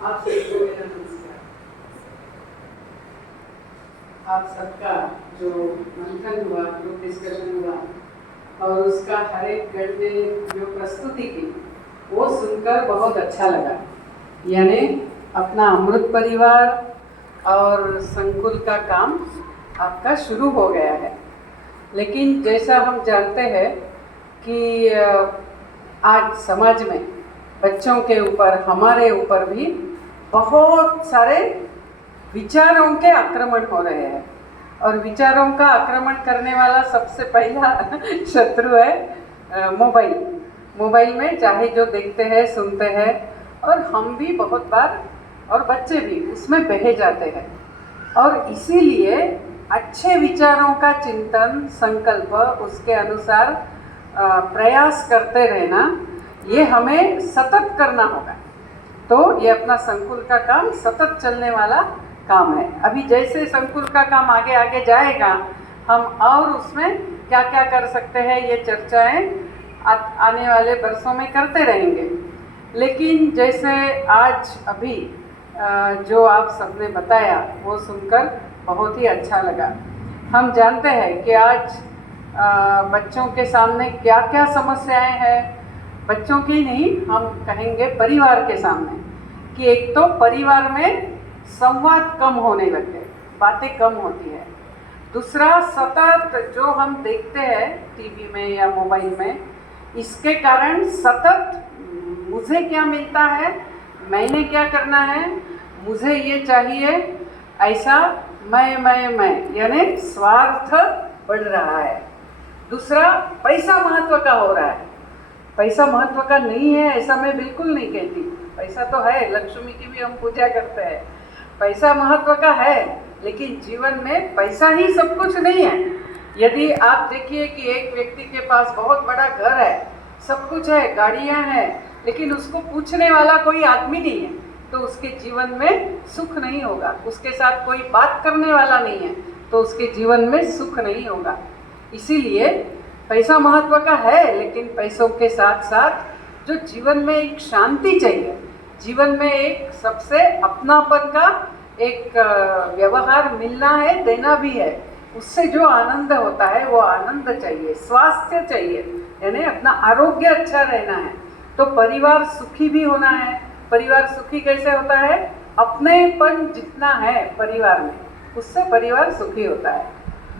आप सबको मेरा नमस्कार। आप सबका जो मंथन हुआ, ग्रुप डिस्कशन हुआ और उसका हर एक गण ने जो प्रस्तुति की वो सुनकर बहुत अच्छा लगा। यानी अपना अमृत परिवार और संकुल का काम आपका शुरू हो गया है। लेकिन जैसा हम जानते हैं कि आज समाज में बच्चों के ऊपर, हमारे ऊपर भी बहुत सारे विचारों के आक्रमण हो रहे हैं और विचारों का आक्रमण करने वाला सबसे पहला शत्रु है मोबाइल। मोबाइल में चाहे जो देखते हैं, सुनते हैं और हम भी बहुत बार और बच्चे भी उसमें बहे जाते हैं। और इसीलिए अच्छे विचारों का चिंतन, संकल्प, उसके अनुसार प्रयास करते रहना, ये हमें सतत करना होगा। तो ये अपना संकुल का काम सतत चलने वाला काम है। अभी जैसे संकुल का काम आगे आगे जाएगा, हम और उसमें क्या क्या कर सकते हैं ये चर्चाएं आने वाले वर्षों में करते रहेंगे। लेकिन जैसे आज अभी जो आप सबने बताया वो सुनकर बहुत ही अच्छा लगा। हम जानते हैं कि आज बच्चों के सामने क्या क्या समस्याएं हैं, बच्चों की नहीं, हम कहेंगे परिवार के सामने, कि एक तो परिवार में संवाद कम होने लग गए, बातें कम होती है। दूसरा, सतत जो हम देखते हैं टीवी में या मोबाइल में, इसके कारण सतत मुझे क्या मिलता है, मैंने क्या करना है, मुझे ये चाहिए, ऐसा मैं यानी स्वार्थ बढ़ रहा है। दूसरा, पैसा महत्व का हो रहा है। पैसा महत्व का नहीं है ऐसा मैं बिल्कुल नहीं कहती, पैसा तो है, लक्ष्मी की भी हम पूजा करते हैं, पैसा महत्व का है। लेकिन जीवन में पैसा ही सब कुछ नहीं है। यदि आप देखिए कि एक व्यक्ति के पास बहुत बड़ा घर है, सब कुछ है, गाड़ियां हैं, लेकिन उसको पूछने वाला कोई आदमी नहीं है, तो उसके जीवन में सुख नहीं होगा। उसके साथ कोई बात करने वाला नहीं है, तो उसके जीवन में सुख नहीं होगा। इसीलिए पैसा महत्व का है, लेकिन पैसों के साथ साथ जो जीवन में एक शांति चाहिए, जीवन में एक सबसे अपनापन का एक व्यवहार मिलना है, देना भी है, उससे जो आनंद होता है वो आनंद चाहिए, स्वास्थ्य चाहिए, यानी अपना आरोग्य अच्छा रहना है। तो परिवार सुखी भी होना है। परिवार सुखी कैसे होता है? अपनेपन जितना है परिवार में, उससे परिवार सुखी होता है।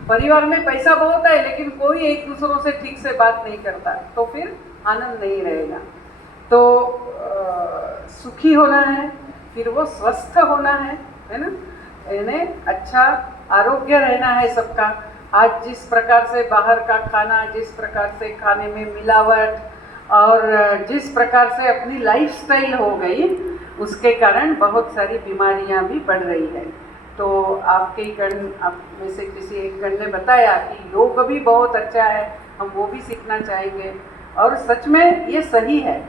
परिवार में पैसा बहुत है लेकिन कोई एक दूसरों से ठीक से बात नहीं करता, तो फिर आनंद नहीं रहेगा। तो सुखी होना है, फिर वो स्वस्थ होना है ना, यानी अच्छा आरोग्य रहना है सबका। आज जिस प्रकार से बाहर का खाना, जिस प्रकार से खाने में मिलावट और जिस प्रकार से अपनी लाइफस्टाइल हो गई, उसके कारण बहुत सारी बीमारियां भी बढ़ रही है। तो आपके गण, आप में से किसी एक गण ने बताया कि योग भी बहुत अच्छा है, हम वो भी सीखना चाहेंगे। और सच में ये सही है।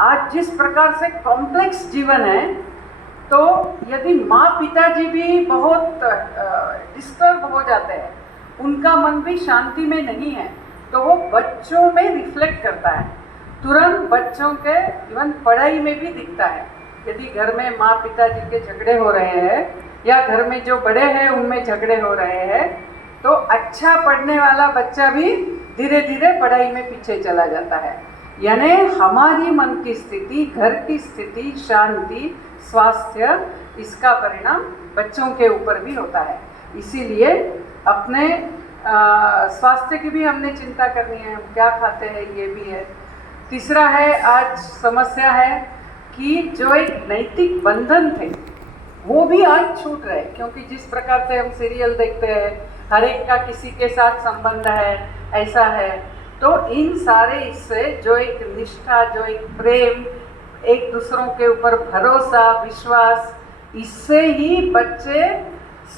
आज जिस प्रकार से कॉम्प्लेक्स जीवन है, तो यदि माँ पिताजी भी बहुत डिस्टर्ब हो जाते हैं, उनका मन भी शांति में नहीं है, तो वो बच्चों में रिफ्लेक्ट करता है, तुरंत बच्चों के इवन पढ़ाई में भी दिखता है। यदि घर में माँ पिताजी के झगड़े हो रहे हैं या घर में जो बड़े हैं उनमें झगड़े हो रहे हैं, तो अच्छा पढ़ने वाला बच्चा भी धीरे धीरे पढ़ाई में पीछे चला जाता है। यानी हमारी मन की स्थिति, घर की स्थिति, शांति, स्वास्थ्य, इसका परिणाम बच्चों के ऊपर भी होता है। इसीलिए अपने स्वास्थ्य की भी हमने चिंता करनी है, हम क्या खाते हैं ये भी है। तीसरा है, आज समस्या है कि जो एक नैतिक बंधन थे वो भी आज छूट रहे, क्योंकि जिस प्रकार से हम सीरियल देखते हैं, हर एक का किसी के साथ संबंध है, ऐसा है। तो इन सारे इससे जो एक निष्ठा, जो एक प्रेम, एक दूसरों के ऊपर भरोसा, विश्वास, इससे ही बच्चे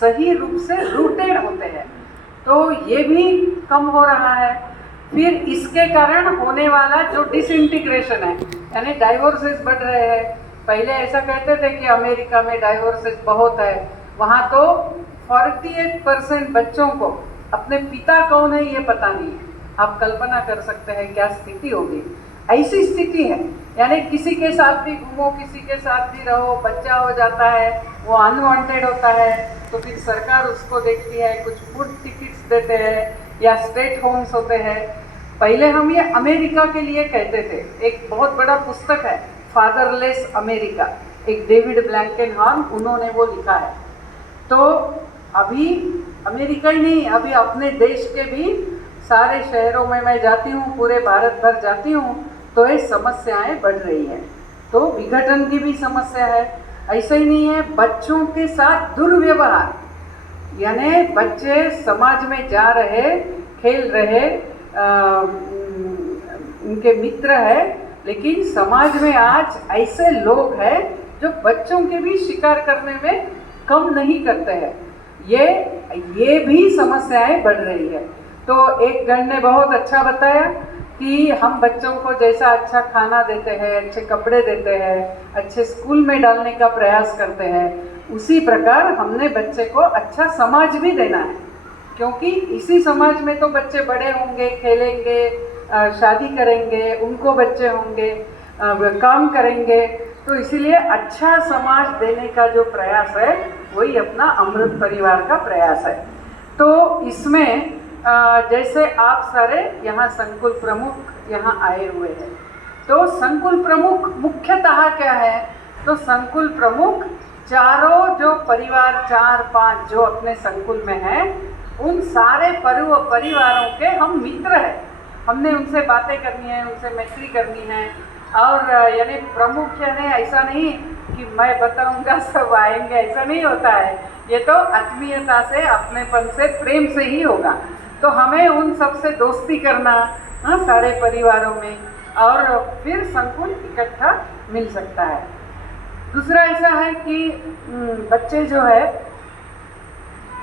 सही रूप से रूटेड होते हैं, तो ये भी कम हो रहा है। फिर इसके कारण होने वाला जो डिसइंटीग्रेशन है, यानी डाइवोर्सेस बढ़ रहे हैं। पहले ऐसा कहते थे कि अमेरिका में डाइवोर्सेस बहुत है, वहाँ तो 48% बच्चों को अपने पिता कौन है ये पता नहीं है। आप कल्पना कर सकते हैं क्या स्थिति होगी। ऐसी स्थिति है, यानी किसी के साथ भी घूमो, किसी के साथ भी रहो, बच्चा हो जाता है, वो अनवांटेड होता है, तो फिर सरकार उसको देखती है, कुछ फूड टिकट्स देते हैं या स्टेट होम्स होते हैं। पहले हम ये अमेरिका के लिए कहते थे, एक बहुत बड़ा पुस्तक है फादरलेस अमेरिका, एक डेविड ब्लैंकेनहॉर्न, उन्होंने वो लिखा है। तो अभी अमेरिका ही नहीं, अभी अपने देश के भी सारे शहरों में मैं जाती हूँ, पूरे भारत भर जाती हूँ, तो ये समस्याएं बढ़ रही हैं। तो विघटन की भी समस्या है। ऐसा ही नहीं है, बच्चों के साथ दुर्व्यवहार, यानी बच्चे समाज में जा रहे, खेल रहे, उनके मित्र है, लेकिन समाज में आज ऐसे लोग हैं जो बच्चों के भी शिकार करने में कम नहीं करते हैं। ये भी समस्याएं बढ़ रही है। तो एक गण ने बहुत अच्छा बताया कि हम बच्चों को जैसा अच्छा खाना देते हैं, अच्छे कपड़े देते हैं, अच्छे स्कूल में डालने का प्रयास करते हैं, उसी प्रकार हमने बच्चे को अच्छा समाज भी देना है, क्योंकि इसी समाज में तो बच्चे बड़े होंगे, खेलेंगे, शादी करेंगे, उनको बच्चे होंगे, काम करेंगे। तो इसीलिए अच्छा समाज देने का जो प्रयास है वही अपना अमृत परिवार का प्रयास है। तो इसमें जैसे आप सारे यहाँ संकुल प्रमुख यहाँ आए हुए हैं, तो संकुल प्रमुख मुख्यतः क्या है? तो संकुल प्रमुख चारों जो परिवार 4-5 जो अपने संकुल में हैं, उन सारे परिवारों के हम मित्र हैं। हमने उनसे बातें करनी है, उनसे मैत्री करनी है। और यानी प्रमुख यानी ऐसा नहीं कि मैं बताऊंगा सब आएंगे, ऐसा नहीं होता है। ये तो आत्मीयता से, अपनेपन से, प्रेम से ही होगा। तो हमें उन सबसे दोस्ती करना, सारे परिवारों में, और फिर संकुल इकट्ठा मिल सकता है। दूसरा ऐसा है कि बच्चे जो है,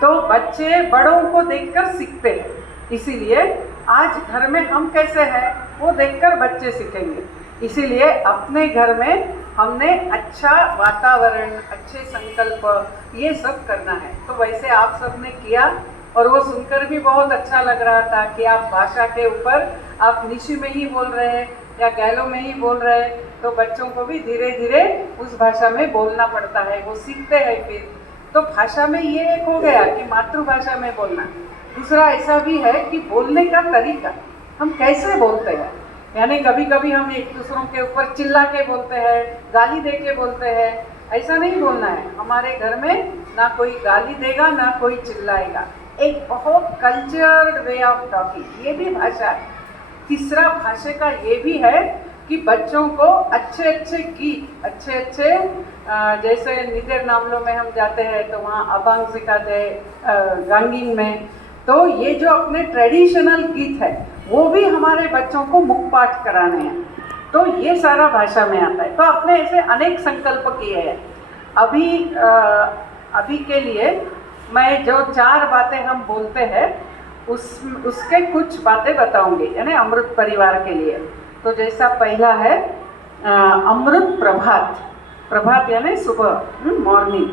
तो बच्चे बड़ों को देखकर सीखते हैं, इसीलिए आज घर में हम कैसे हैं वो देखकर बच्चे सीखेंगे। इसीलिए अपने घर में हमने अच्छा वातावरण, अच्छे संकल्प, ये सब करना है। तो वैसे आप सब ने किया और वो सुनकर भी बहुत अच्छा लग रहा था कि आप भाषा के ऊपर आप निशी में ही बोल रहे हैं या गैलो में ही बोल रहे हैं। तो बच्चों को भी धीरे धीरे उस भाषा में बोलना पड़ता है, वो सीखते हैं फिर। तो भाषा में ये एक हो गया कि मातृभाषा में बोलना। दूसरा ऐसा भी है कि बोलने का तरीका, हम कैसे बोलते हैं, यानी कभी कभी हम एक दूसरों के ऊपर चिल्ला के बोलते हैं, गाली दे के बोलते हैं। ऐसा नहीं बोलना है। हमारे घर में ना कोई गाली देगा, ना कोई चिल्लाएगा। एक बहुत कल्चर्ड वे ऑफ टॉकिंग, ये भी भाषा है। तीसरा भाषा का ये भी है कि बच्चों को अच्छे अच्छे गीत, अच्छे अच्छे जैसे निदेर नामलों में हम जाते हैं तो वहाँ अभंग सिखाते हैं, गांगिंग में। तो ये जो अपने ट्रेडिशनल गीत है वो भी हमारे बच्चों को मुखपाठ कराने हैं। तो ये सारा भाषा में आता है। तो अपने ऐसे अनेक संकल्प किए हैं। अभी के लिए मैं जो 4 बातें हम बोलते हैं उसके कुछ बातें बताऊंगी, यानी अमृत परिवार के लिए। तो जैसा पहला है अमृत प्रभात। प्रभात यानी सुबह, मॉर्निंग।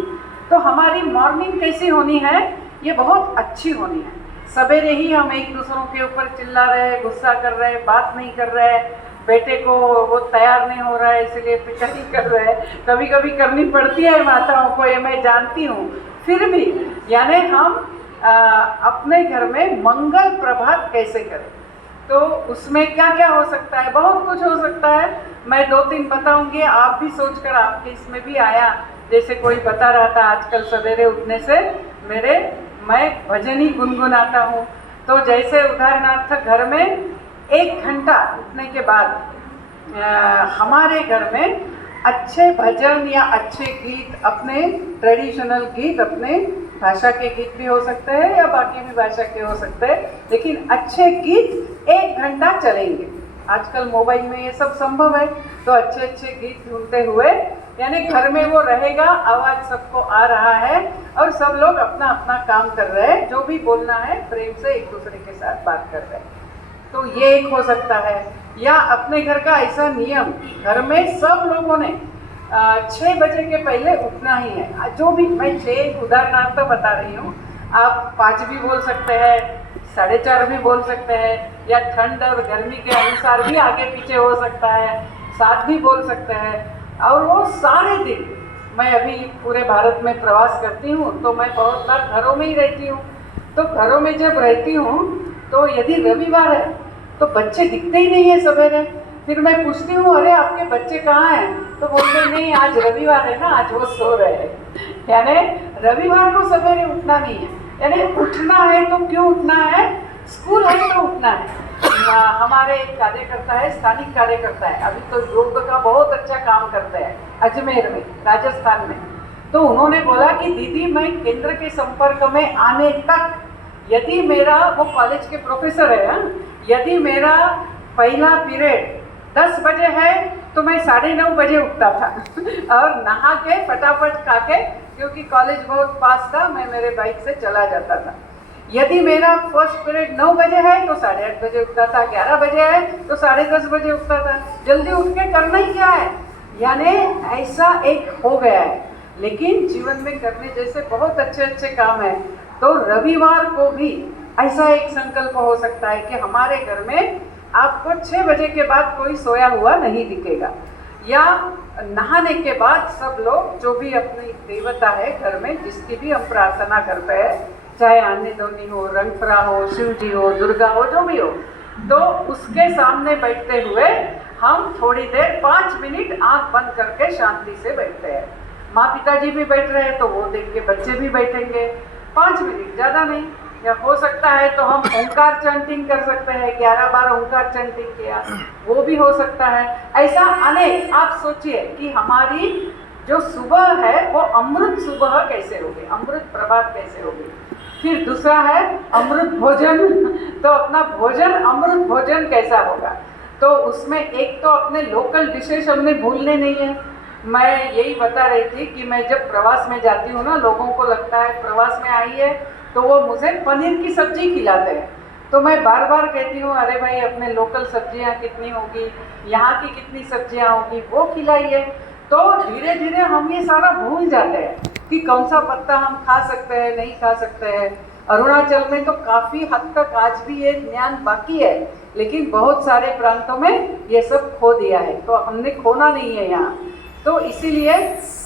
तो हमारी मॉर्निंग कैसी होनी है? ये बहुत अच्छी होनी है। सवेरे ही हम एक दूसरों के ऊपर चिल्ला रहे, गुस्सा कर रहे, बात नहीं कर रहे, बेटे को वो तैयार नहीं हो रहा है इसलिए पिटाई कर रहे हैं। कभी कभी करनी पड़ती है माताओं को, ये मैं जानती हूँ। फिर भी यानी हम अपने घर में मंगल प्रभात कैसे करें, तो उसमें क्या क्या हो सकता है? बहुत कुछ हो सकता है। मैं 2-3 बताऊंगी, आप भी सोचकर, आपके इसमें भी आया। जैसे कोई बता रहा था आजकल सवेरे उठने से मैं भजन ही गुनगुनाता हूँ। तो जैसे उदाहरणार्थ घर में 1 घंटा उठने के बाद हमारे घर में अच्छे भजन या अच्छे गीत, अपने ट्रेडिशनल गीत, अपने भाषा के गीत भी हो सकते हैं या बाकी भी भाषा के हो सकते हैं, लेकिन अच्छे गीत 1 घंटा चलेंगे। आजकल मोबाइल में ये सब संभव है। तो अच्छे अच्छे गीत ढूंढते हुए, यानी घर में वो रहेगा, आवाज़ सबको आ रहा है और सब लोग अपना अपना काम कर रहे हैं, जो भी बोलना है प्रेम से एक दूसरे के साथ बात कर रहे हैं। तो ये एक हो सकता है। या अपने घर का ऐसा नियम कि घर में सब लोगों ने 6 बजे के पहले उठना ही है। जो भी, मैं 6 उदाहरणार्थ बता रही हूँ, आप 5 भी बोल सकते हैं, 4:30 भी बोल सकते हैं, या ठंड और गर्मी के अनुसार भी आगे पीछे हो सकता है, साथ भी बोल सकते हैं। और वो सारे दिन, मैं अभी पूरे भारत में प्रवास करती हूँ तो मैं बहुत बार घरों में ही रहती हूँ। तो घरों में जब रहती हूँ तो यदि रविवार है तो बच्चे दिखते ही नहीं है सवेरे। फिर मैं पूछती हूँ, अरे आपके बच्चे कहाँ हैं? तो बोलते नहीं, आज रविवार है ना, आज वो सो रहे हैं। यानी रविवार को सवेरे उठना नहीं है। यानी उठना है तो क्यों उठना है? स्कूल है तो उठना है। हमारे एक कार्यकर्ता है, स्थानिक कार्यकर्ता है, अभी तो योग का बहुत अच्छा काम करते हैं अजमेर में, राजस्थान में। तो उन्होंने बोला कि दीदी, मैं केंद्र के संपर्क में आने तक यदि मेरा, वो कॉलेज के प्रोफेसर है, यदि मेरा पहला पीरियड 10 बजे है तो मैं 9:30 बजे उठता था और नहा के फटाफट खा के, क्योंकि कॉलेज बहुत पास था, मैं मेरे बाइक से चला जाता था। यदि मेरा फर्स्ट पीरियड 9 बजे है तो 8:30 बजे उठता था, 11 बजे है तो 10:30 बजे उठता था। जल्दी उठ के करना ही क्या है? यानी ऐसा एक हो गया है। लेकिन जीवन में करने जैसे बहुत अच्छे अच्छे काम है। तो रविवार को भी ऐसा एक संकल्प हो सकता है कि हमारे घर में आपको 6 बजे के बाद कोई सोया हुआ नहीं दिखेगा, या नहाने के बाद सब लोग, जो भी अपनी देवता है घर में, जिसकी भी हम प्रार्थना करते हैं, चाहे आने दोनी हो, रंगफरा हो, शिव जी हो, दुर्गा हो, जो भी हो, तो उसके सामने बैठते हुए हम थोड़ी देर 5 मिनट आंख बंद करके शांति से बैठते हैं। माँ पिताजी भी बैठ रहे हैं तो वो देख के बच्चे भी बैठेंगे। 5 मिनट, ज़्यादा नहीं। या हो सकता है तो हम ओंकार चैंटिंग कर सकते हैं, 11 बार ओंकार चैंटिंग किया, वो भी हो सकता है। ऐसा अनेक, आप सोचिए कि हमारी जो सुबह है वो अमृत सुबह कैसे होगी, अमृत प्रभात कैसे होगी। फिर दूसरा है अमृत भोजन, तो अपना भोजन अमृत भोजन कैसा होगा। तो उसमें एक तो अपने लोकल डिशेज हमने भूलने नहीं है। मैं यही बता रही थी कि मैं जब प्रवास में जाती हूँ ना, लोगों को लगता है प्रवास में आई है तो वो मुझे पनीर की सब्जी खिलाते हैं। तो मैं बार बार कहती हूँ, अरे भाई अपने लोकल सब्जियाँ कितनी होगी, यहाँ की कितनी सब्जियाँ होगी, वो खिलाइए। तो धीरे धीरे हम ये सारा भूल जाते हैं कि कौन सा पत्ता हम खा सकते हैं, नहीं खा सकते हैं। अरुणाचल में तो काफ़ी हद तक आज भी ये ज्ञान बाकी है, लेकिन बहुत सारे प्रांतों में ये सब खो दिया है, तो हमने खोना नहीं है यहाँ। तो इसीलिए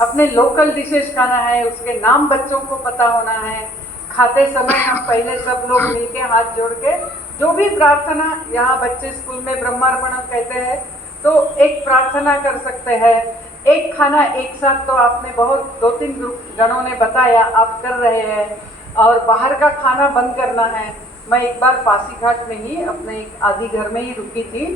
अपने लोकल डिशेज खाना है, उसके नाम बच्चों को पता होना है। खाते समय हम पहले सब लोग मिलके हाथ जोड़ के जो भी प्रार्थना, यहाँ बच्चे स्कूल में ब्रह्मार्पणम कहते हैं, तो एक प्रार्थना कर सकते हैं। एक खाना एक साथ, तो आपने बहुत 2-3 गणों ने बताया आप कर रहे हैं। और बाहर का खाना बंद करना है। मैं एक बार पासीघाट में ही अपने एक आदि घर में ही रुकी थी।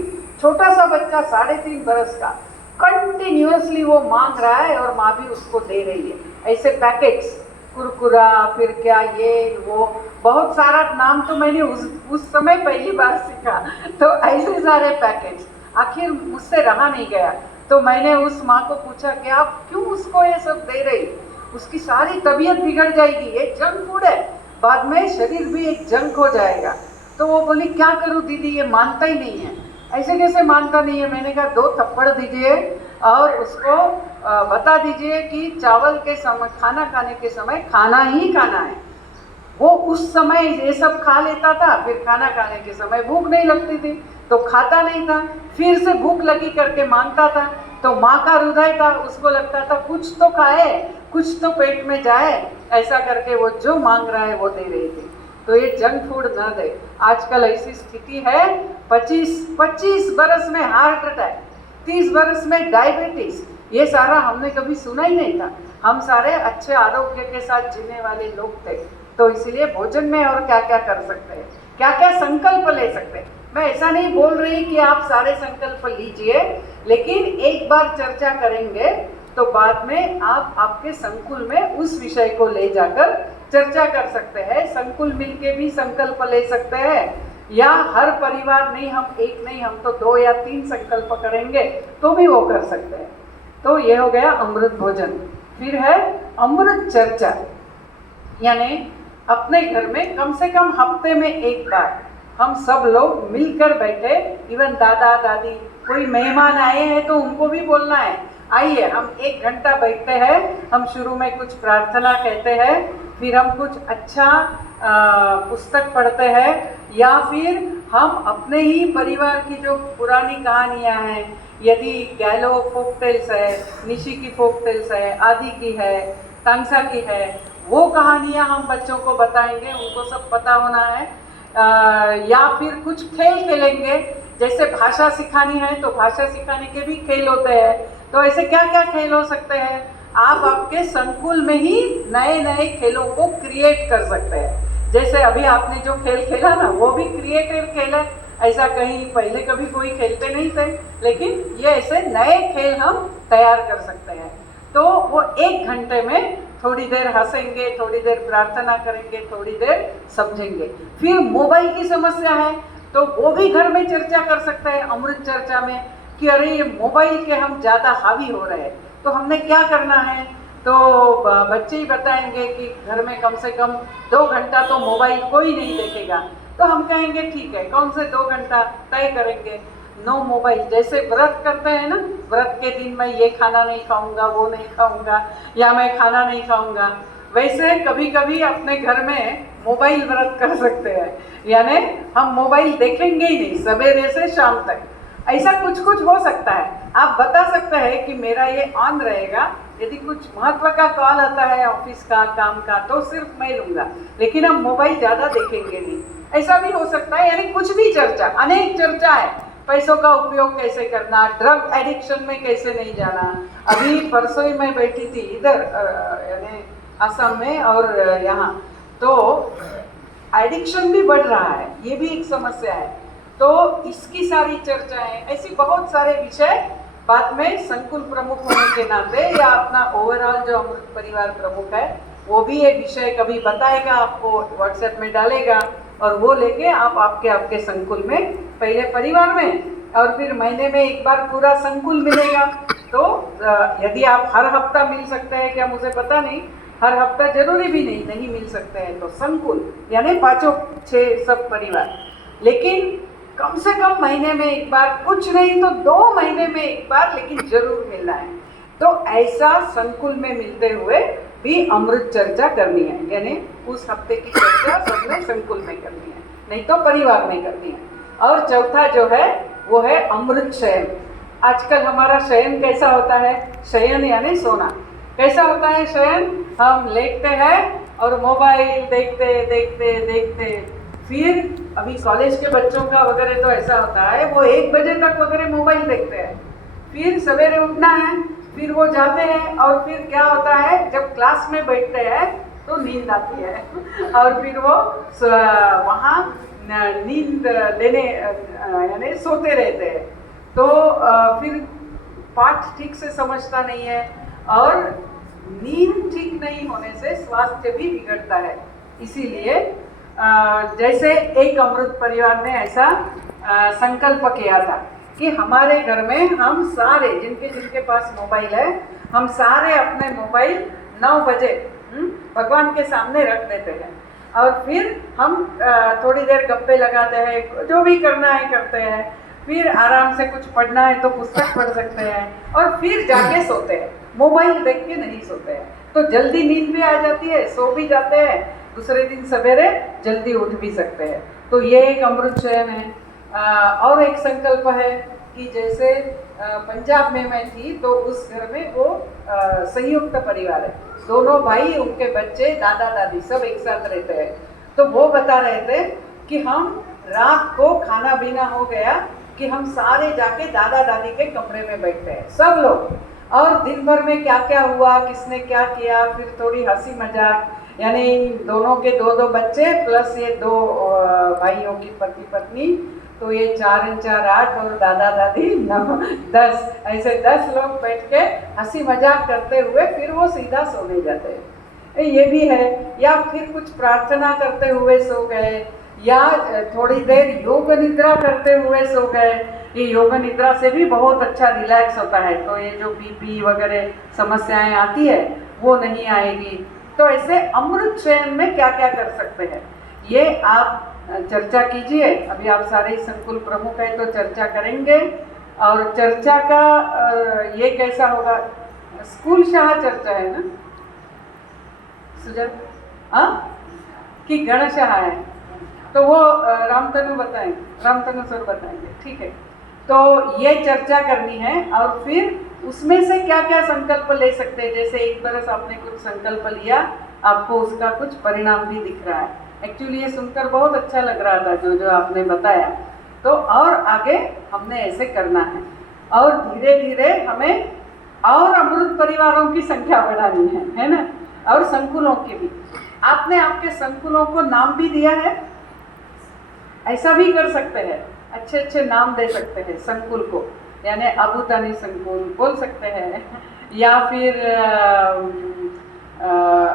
छोटा सा बच्चा 3.5 बरस का कंटिन्यूअसली वो मांग रहा है और माँ भी उसको दे रही है। ऐसे पैकेट्स, कुरकुरा, फिर क्या ये वो, बहुत सारा नाम तो मैंने उस समय पहली बार सीखा। तो ऐसे सारे पैकेट्स, आखिर मुझसे रहा नहीं गया। तो मैंने उस माँ को पूछा कि आप क्यों उसको ये सब दे रही, उसकी सारी तबीयत बिगड़ जाएगी, ये जंक फूड है, बाद में शरीर भी एक जंक हो जाएगा। तो वो बोली, क्या करूँ दीदी, ये मानता ही नहीं है। ऐसे कैसे मानता नहीं है? मैंने कहा 2 थप्पड़ दीजिए और उसको बता दीजिए कि चावल के समय, खाना खाने के समय खाना ही खाना है। वो उस समय ये सब खा लेता था, फिर खाना खाने के समय भूख नहीं लगती थी तो खाता नहीं था, फिर से भूख लगी करके मांगता था। तो माँ का हृदय था, उसको लगता था कुछ तो खाए, कुछ तो पेट में जाए, ऐसा करके वो जो मांग रहा है वो दे रही थी। तो ये जंक फूड ना दे। आजकल ऐसी स्थिति है, 25 बरस में हार्ट अटैक, 30 बरस में डायबिटीज, ये सारा हमने कभी सुना ही नहीं था। हम सारे अच्छे आरोग्य के साथ जीने वाले लोग थे। तो इसलिए भोजन में और क्या क्या कर सकते हैं, क्या क्या संकल्प ले सकते हैं। मैं ऐसा नहीं बोल रही कि आप सारे संकल्प लीजिए, लेकिन एक बार चर्चा करेंगे तो बाद में आप आपके संकुल में उस विषय को ले जाकर चर्चा कर सकते हैं। संकुल मिलके भी संकल्प ले सकते हैं, या हर परिवार नहीं, हम एक नहीं, हम तो 2 या 3 संकल्प करेंगे तो भी वो कर सकते हैं। तो ये हो गया अमृत भोजन। फिर है अमृत चर्चा, यानी अपने घर में कम से कम हफ्ते में एक बार हम सब लोग मिलकर बैठे, इवन दादा दादी, कोई मेहमान आए हैं तो उनको भी बोलना है, आइए हम 1 घंटा बैठते हैं। हम शुरू में कुछ प्रार्थना कहते हैं, फिर हम कुछ अच्छा पुस्तक पढ़ते हैं या फिर हम अपने ही परिवार की जो पुरानी कहानियाँ हैं, यदि गैलो फोक टेल्स है, निशी की फोक टेल्स है, आदि की है, तांसा की है, वो कहानियाँ हम बच्चों को बताएंगे, उनको सब पता होना है। या फिर कुछ खेल खेलेंगे, जैसे भाषा सिखानी है तो भाषा सिखाने के भी खेल होते हैं। तो ऐसे क्या क्या खेल हो सकते हैं, आप आपके संकुल में ही नए नए खेलों को क्रिएट कर सकते हैं। जैसे अभी आपने जो खेल खेला ना, वो भी क्रिएटिव खेल है, ऐसा कहीं पहले कभी कोई खेलते नहीं थे, लेकिन ये ऐसे नए खेल हम तैयार कर सकते हैं। तो वो 1 घंटे में थोड़ी देर हंसेंगे, थोड़ी देर प्रार्थना करेंगे, थोड़ी देर समझेंगे। फिर मोबाइल की समस्या है तो वो भी घर में चर्चा कर सकते हैं अमृत चर्चा में, कि अरे ये मोबाइल के हम ज़्यादा हावी हो रहे हैं, तो हमने क्या करना है। तो बच्चे ही बताएंगे कि घर में कम से कम 2 घंटा तो मोबाइल कोई नहीं देखेगा। तो हम कहेंगे ठीक है, कौन से 2 घंटा तय करेंगे, नो मोबाइल। जैसे व्रत करते हैं ना, व्रत के दिन मैं ये खाना नहीं खाऊंगा, वो नहीं खाऊंगा, या मैं खाना नहीं खाऊंगा, वैसे कभी कभी अपने घर में मोबाइल व्रत कर सकते हैं, यानी हम मोबाइल देखेंगे ही नहीं सवेरे से शाम तक। ऐसा कुछ कुछ हो सकता है। आप बता सकते हैं कि मेरा ये ऑन रहेगा, यदि कुछ महत्व का कॉल आता है ऑफिस का, काम का, तो सिर्फ मैं लूँगा, लेकिन हम मोबाइल ज़्यादा देखेंगे नहीं। ऐसा भी हो सकता है, यानी कुछ भी चर्चा, अनेक चर्चा है। पैसों का उपयोग कैसे करना, ड्रग एडिक्शन में कैसे नहीं जाना। अभी परसों ही मैं बैठी थी इधर यानी असम में और यहाँ, तो एडिक्शन भी बढ़ रहा है, ये भी एक समस्या है। तो इसकी सारी चर्चाएं, ऐसी बहुत सारे विषय बाद में संकुल प्रमुख होने के नाते या अपना ओवरऑल जो अमृत परिवार प्रमुख है वो भी ये विषय कभी बताएगा, आपको व्हाट्सएप में डालेगा, और वो लेके आप आपके संकुल में, पहले परिवार में और फिर महीने में एक बार पूरा संकुल मिलेगा। तो यदि आप हर हफ्ता मिल सकते हैं क्या मुझे पता नहीं, हर हफ्ता जरूरी भी नहीं मिल सकते हैं, तो संकुल यानी 5-6 सब परिवार, लेकिन कम से कम महीने में एक बार, कुछ नहीं तो 2 महीने में एक बार, लेकिन जरूर मिलना है। तो ऐसा संकुल में मिलते हुए भी अमृत चर्चा करनी है, यानी उस हफ्ते की चर्चा सबने संकुल में करनी है, नहीं तो परिवार में करनी है। और चौथा जो है वो है अमृत शयन। आजकल हमारा शयन कैसा होता है, शयन यानी सोना, कैसा होता है शयन, हम लेटते हैं और मोबाइल देखते देखते देखते, फिर अभी कॉलेज के बच्चों का वगैरह तो ऐसा होता है, वो 1 बजे तक वगैरह मोबाइल देखते हैं, फिर सवेरे उठना है, फिर वो जाते हैं, और फिर क्या होता है, जब क्लास में बैठते हैं तो नींद आती है और फिर वो वहाँ नींद लेने यानी सोते रहते हैं। तो फिर पाठ ठीक से समझता नहीं है, और नींद ठीक नहीं होने से स्वास्थ्य भी बिगड़ता है। इसीलिए जैसे एक अमृत परिवार ने ऐसा संकल्प किया था कि हमारे घर में हम सारे जिनके जिनके पास मोबाइल है, हम सारे अपने मोबाइल 9 बजे भगवान के सामने रख देते हैं, और फिर हम थोड़ी देर गप्पे लगाते हैं, जो भी करना है करते हैं, फिर आराम से कुछ पढ़ना है तो पुस्तक पढ़ सकते हैं, और फिर जाके सोते हैं, मोबाइल देख के नहीं सोते हैं। तो जल्दी नींद भी आ जाती है, सो भी जाते हैं, दूसरे दिन सवेरे जल्दी उठ भी सकते हैं। तो ये एक अमृत शयन है। और एक संकल्प है कि जैसे पंजाब में मैं थी तो उस घर में वो संयुक्त परिवार है, दोनों भाई, उनके बच्चे, दादा दादी सब एक साथ रहते हैं। तो वो बता रहे थे कि हम रात को खाना पीना हो गया कि हम सारे जाके दादा दादी के कमरे में बैठते हैं सब लोग, और दिन भर में क्या क्या हुआ, किसने क्या किया, फिर थोड़ी हंसी मजाक, यानी दोनों के 2-2 बच्चे प्लस ये 2 भाइयों की पति पत्नी, तो ये 4 × 4 8, और दादा दादी 9 10, ऐसे 10 लोग बैठ के हंसी मजाक करते हुए फिर वो सीधा सोने जाते हैं। ये भी है। या फिर कुछ प्रार्थना करते हुए सो गए, या थोड़ी देर योग निद्रा करते हुए सो गए। ये योग निद्रा से भी बहुत अच्छा रिलैक्स होता है, तो ये जो बीपी वगैरह समस्याएं आती है वो नहीं आएगी। तो ऐसे अमृत शयन में क्या क्या कर सकते हैं ये आप चर्चा कीजिए। अभी आप सारे संकुल प्रमुख हैं तो चर्चा करेंगे, और चर्चा का ये कैसा होगा, स्कूल शाह चर्चा है ना सुजन, हाँ कि गणशः है, तो वो रामतनु बताएंगे, रामतनु सर बताएंगे, ठीक है। तो ये चर्चा करनी है और फिर उसमें से क्या क्या संकल्प ले सकते हैं। जैसे एक बरस आपने कुछ संकल्प लिया, आपको उसका कुछ परिणाम भी दिख रहा है। एक्चुअली ये सुनकर बहुत अच्छा लग रहा था जो जो आपने बताया। तो और आगे हमने ऐसे करना है और धीरे धीरे हमें और अमृत परिवारों की संख्या बढ़ानी है ना, और संकुलों की भी। आपने आपके संकुलों को नाम भी दिया है, ऐसा भी कर सकते हैं, अच्छे अच्छे नाम दे सकते हैं संकुल को, यानी अबुतानी संकुल बोल सकते हैं, या फिर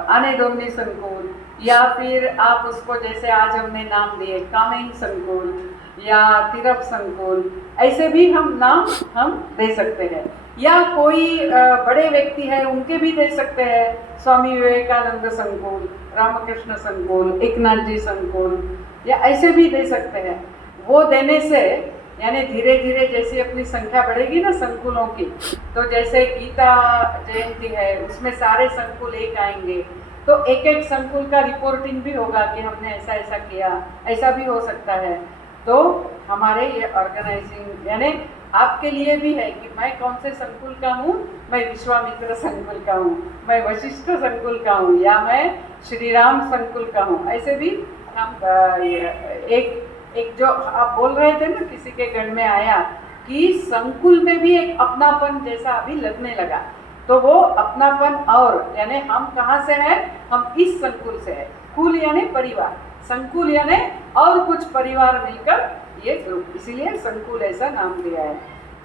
आनेदोमनी संकुल, या फिर आप उसको जैसे आज हमने नाम दिए कामेंग संकुल या तिरप संकुल, ऐसे भी हम नाम हम दे सकते हैं। या कोई बड़े व्यक्ति है उनके भी दे सकते हैं, स्वामी विवेकानंद संकुल, रामकृष्ण संकुल, एकनाथ जी संकुल, या ऐसे भी दे सकते हैं। वो देने से यानी धीरे धीरे जैसे अपनी संख्या बढ़ेगी ना संकुलों की, तो जैसे गीता जयंती है उसमें सारे संकुल एक आएंगे, तो एक एक संकुल का रिपोर्टिंग भी होगा कि हमने ऐसा ऐसा किया, ऐसा भी हो सकता है। तो हमारे ये ऑर्गेनाइजिंग यानी आपके लिए भी है कि मैं कौन से संकुल का हूँ, मैं विश्वामित्र संकुल का हूँ, मैं वशिष्ठ संकुल का हूँ, या मैं श्री राम संकुल का हूँ। ऐसे भी हम एक जो आप बोल रहे थे ना किसी के घर में आया कि संकुल में भी एक अपनापन जैसा अभी लगने लगा, तो वो अपनापन और यानी हम कहाँ से हैं, हम इस संकुल से हैं। कुल यानी परिवार, संकुल यानी और कुछ परिवार मिलकर ये ग्रुप, इसीलिए संकुल ऐसा नाम दिया है।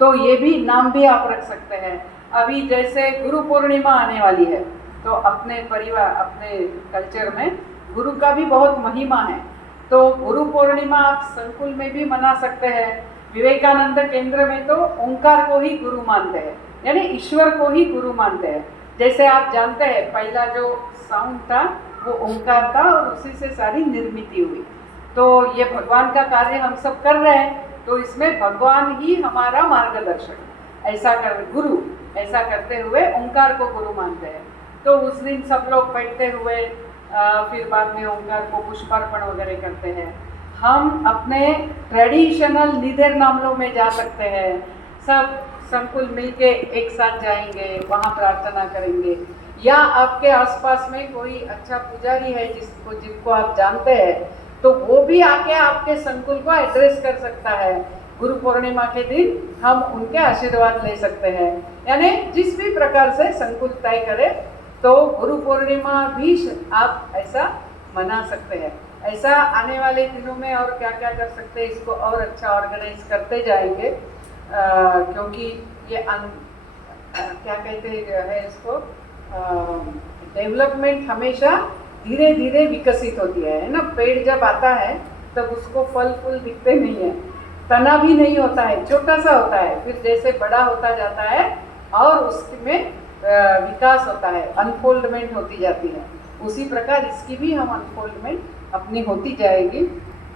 तो ये भी नाम भी आप रख सकते हैं। अभी जैसे गुरु पूर्णिमा आने वाली है, तो अपने परिवार अपने कल्चर में गुरु का भी बहुत महिमा है, तो गुरु पूर्णिमा आप संकुल में भी मना सकते हैं। विवेकानंद केंद्र में तो ओंकार को ही गुरु मानते हैं, यानी ईश्वर को ही गुरु मानते हैं। जैसे आप जानते हैं पहला जो साउंड था वो ओंकार था और उसी से सारी निर्मित हुई। तो ये भगवान का कार्य हम सब कर रहे हैं, तो इसमें भगवान ही हमारा मार्गदर्शक, ऐसा कर गुरु ऐसा करते हुए ओंकार को गुरु मानते हैं। तो उस दिन सब लोग बैठते हुए फिर बाद में ओंकार को पुष्पार्पण वगैरह करते हैं। हम अपने ट्रेडिशनल निधर नामलों में जा सकते हैं, सब संकुल मिलके एक साथ जाएंगे, वहाँ प्रार्थना करेंगे। या आपके आसपास में कोई अच्छा पुजारी है जिनको आप जानते हैं, तो वो भी आके आपके संकुल को एड्रेस कर सकता है। गुरु पूर्णिमा के दिन हम उनके आशीर्वाद ले सकते हैं, यानी जिस भी प्रकार से संकुल तय करे, तो गुरु पूर्णिमा भी आप ऐसा मना सकते हैं। ऐसा आने वाले दिनों में और क्या क्या कर सकते हैं, इसको और अच्छा ऑर्गेनाइज करते जाएंगे, क्योंकि ये क्या कहते हैं इसको, डेवलपमेंट हमेशा धीरे धीरे विकसित होती है ना। पेड़ जब आता है तब उसको फल फूल दिखते नहीं है, तना भी नहीं होता है, छोटा सा होता है, फिर जैसे बड़ा होता जाता है और उसमें विकास होता है, अनफोल्डमेंट होती जाती है। उसी प्रकार इसकी भी हम अनफोल्डमेंट अपनी होती जाएगी।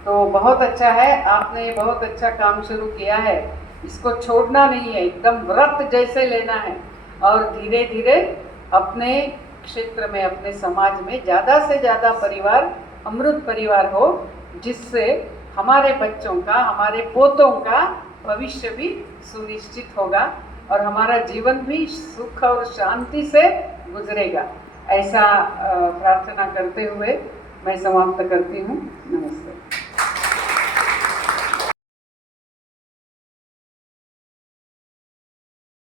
तो बहुत अच्छा है, आपने बहुत अच्छा काम शुरू किया है, इसको छोड़ना नहीं है, एकदम व्रत जैसे लेना है और धीरे धीरे अपने क्षेत्र में अपने समाज में ज़्यादा से ज़्यादा परिवार अमृत परिवार हो, जिससे हमारे बच्चों का हमारे पोतों का भविष्य भी सुनिश्चित होगा और हमारा जीवन भी सुख और शांति से गुजरेगा। ऐसा प्रार्थना करते हुए मैं समाप्त करती हूँ। नमस्ते।